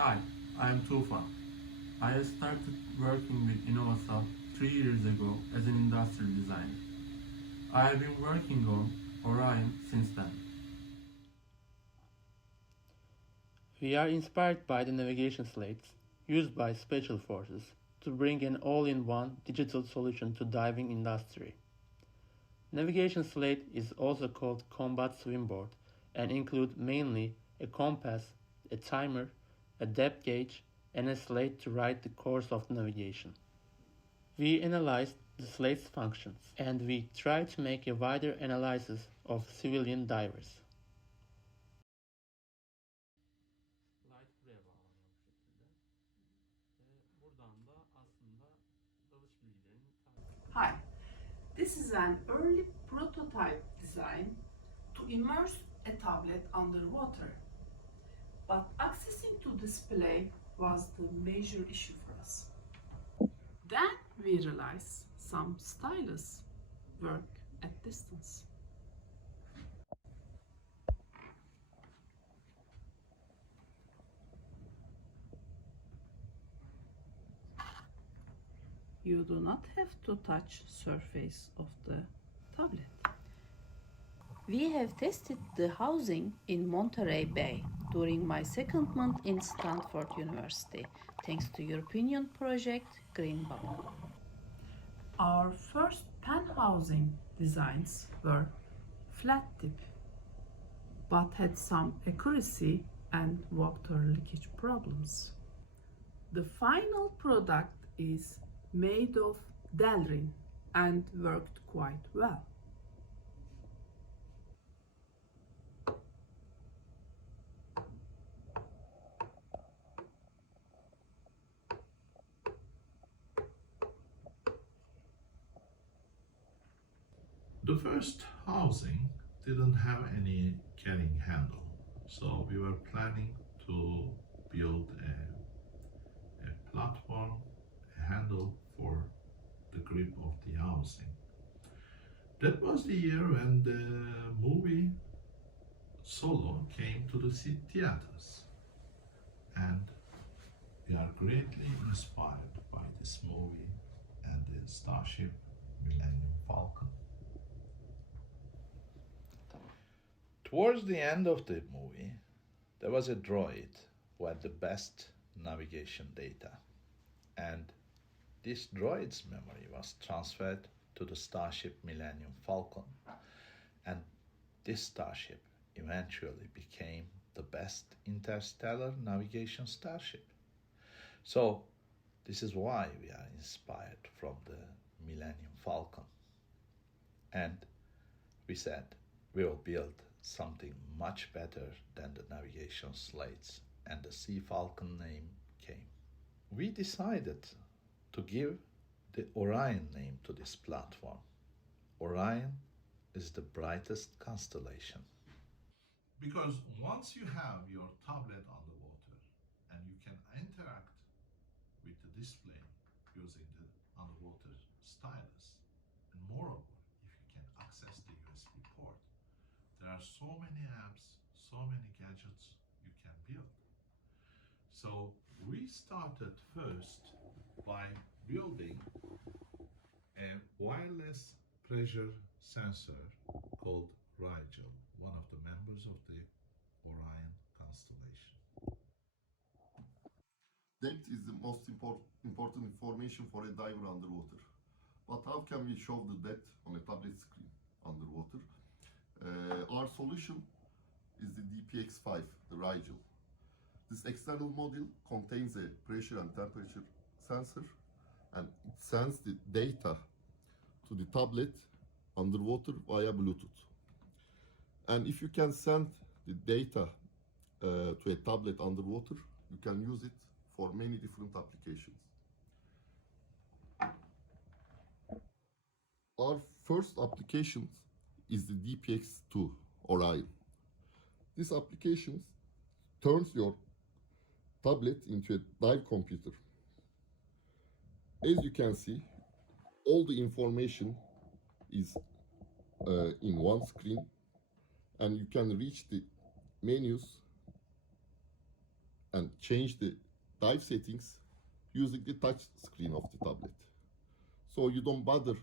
Hi, I am Tufan. I started working with Innovasol 3 years ago as an industrial designer. I have been working on ORION since then. We are inspired by the navigation slates used by special forces to bring an all-in-one digital solution to diving industry. Navigation slate is also called combat swimboard and include mainly a compass, a timer, a depth gauge, and a slate to write the course of navigation. We analyzed the slate's functions and we tried to make a wider analysis of civilian divers. Light buraya bağlanıyor bu şekilde. Buradan da aslında dalış bilgilerini Hi, this is an early prototype design to immerse a tablet underwater. But accessing to display was the major issue for us. Then we realized some stylus work at distance. You do not have to touch surface of the tablet. We have tested the housing in Monterey Bay during my second month in Stanford University, thanks to European project Green Bubble. Our first pen housing designs were flat tip, but had some accuracy and water leakage problems. The final product is made of Delrin and worked quite well. The first housing didn't have any carrying handle, so we were planning to build a platform, a handle for the grip of the housing. That was the year when the movie Solo came to the theaters, and we are greatly inspired by this movie and the Starship Millennium Falcon. Towards the end of the movie, there was a droid who had the best navigation data, and this droid's memory was transferred to the Starship Millennium Falcon, and this starship eventually became the best interstellar navigation starship. So, this is why we are inspired from the Millennium Falcon. And we said we will build something much better than the navigation slates, and the Sea Falcon name came. We decided to give the Orion name to this platform. Orion is the brightest constellation. Because once you have your tablet underwater and you can interact with the display using the underwater stylus, and moreover, if you can access the USB port, there are so many apps, so many gadgets you can build. So we started first by building a wireless pressure sensor called Rigel, one of the members of the Orion constellation. Depth is the most important information for a diver underwater. But how can we show the depth on a tablet screen underwater? Our solution is the DPX5, the Rigel. This external module contains a pressure and temperature sensor, and it sends the data to the tablet underwater via Bluetooth. And if you can send the data to a tablet underwater, you can use it for many different applications. Our first application is the DPX2 Orion. This application turns your tablet into a dive computer. As you can see, all the information is in one screen, and you can reach the menus and change the dive settings using the touch screen of the tablet. So you don't bother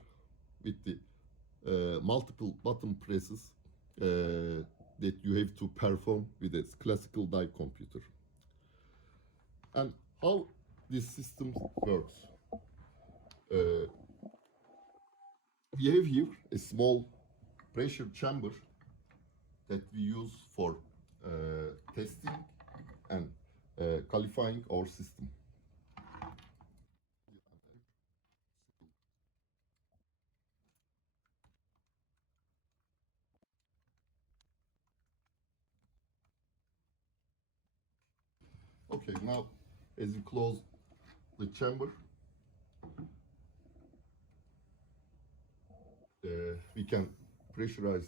with the multiple button presses that you have to perform with a classical dive computer. And how this system works? We have here a small pressure chamber that we use for testing and qualifying our system. Okay, now as you close the chamber, we can pressurize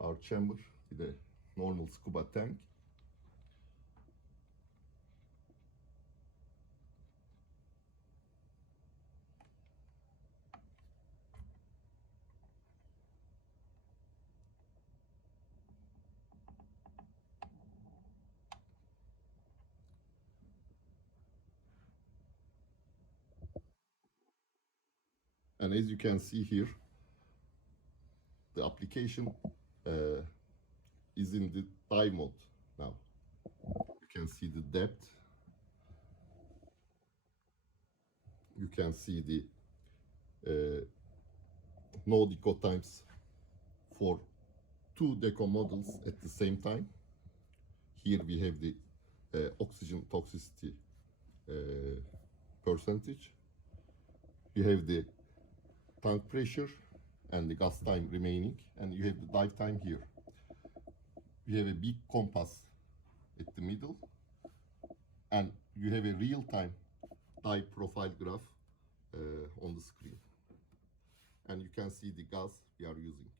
our chamber with a normal scuba tank. And as you can see here, the application is in the dive mode now. You can see the depth. You can see the no deco times for 2 deco models at the same time. Here we have the oxygen toxicity percentage. You have the tank pressure and the gas time remaining, and you have the dive time here. We have a big compass at the middle, and you have a real-time dive profile graph on the screen. And you can see the gas we are using.